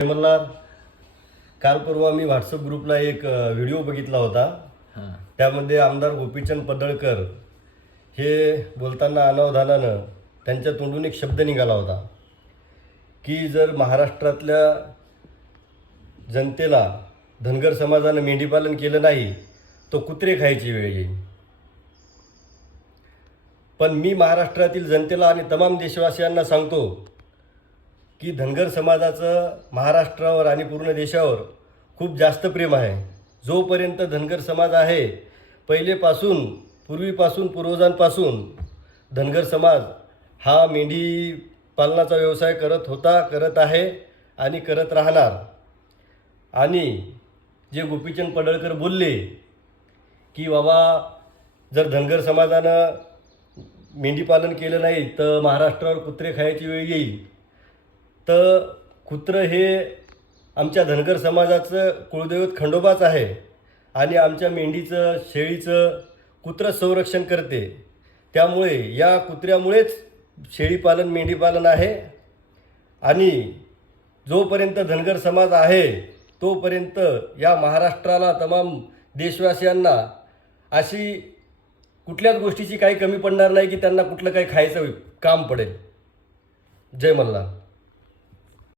मल्हार, काल परवा मी व्हॉट्सअप ग्रुपला एक व्हिडिओ बघितला होता. त्यामध्ये आमदार गोपीचंद पडळकर हे बोलताना अनावधानानं त्यांच्या तोंडून एक शब्द निघाला होता की जर महाराष्ट्रातल्या जनतेला धनगर समाजानं मेंढीपालन केलं नाही तो कुत्रे खायची वेळ येईल. पण मी महाराष्ट्रातील जनतेला आणि तमाम देशवासियांना सांगतो की धनगर समाजाचं महाराष्ट्रावर आणि पूर्ण देशावर खूप जास्त प्रेम आहे. जोपर्यंत धनगर समाज आहे, पूर्वीपासून पूर्वजांपासून धनगर समाज हा मेंढी पालनाचा व्यवसाय करत होता, करत आहे आणि करत राहणार. आणि जे गोपीचंद पडळकर बोलले की बाबा जर धनगर समाजानं मेंढीपालन केलं नाही तर महाराष्ट्रावर कुत्रे खायची वेळ येईल, तर कुत्रं हे आमच्या धनगर समाजाचं कुळदैवत खंडोबाच आहे आणि आमच्या मेंढीचं शेळीचं कुत्रं संरक्षण करते. त्यामुळे या कुत्र्यामुळेच शेळीपालन मेंढीपालन आहे. आणि जोपर्यंत धनगर समाज आहे तोपर्यंत या महाराष्ट्राला तमाम देशवासियांना अशी कुठल्याच गोष्टीची काही कमी पडणार नाही की त्यांना कुठलं काही खायचं काम पडेल. जय मल्हार.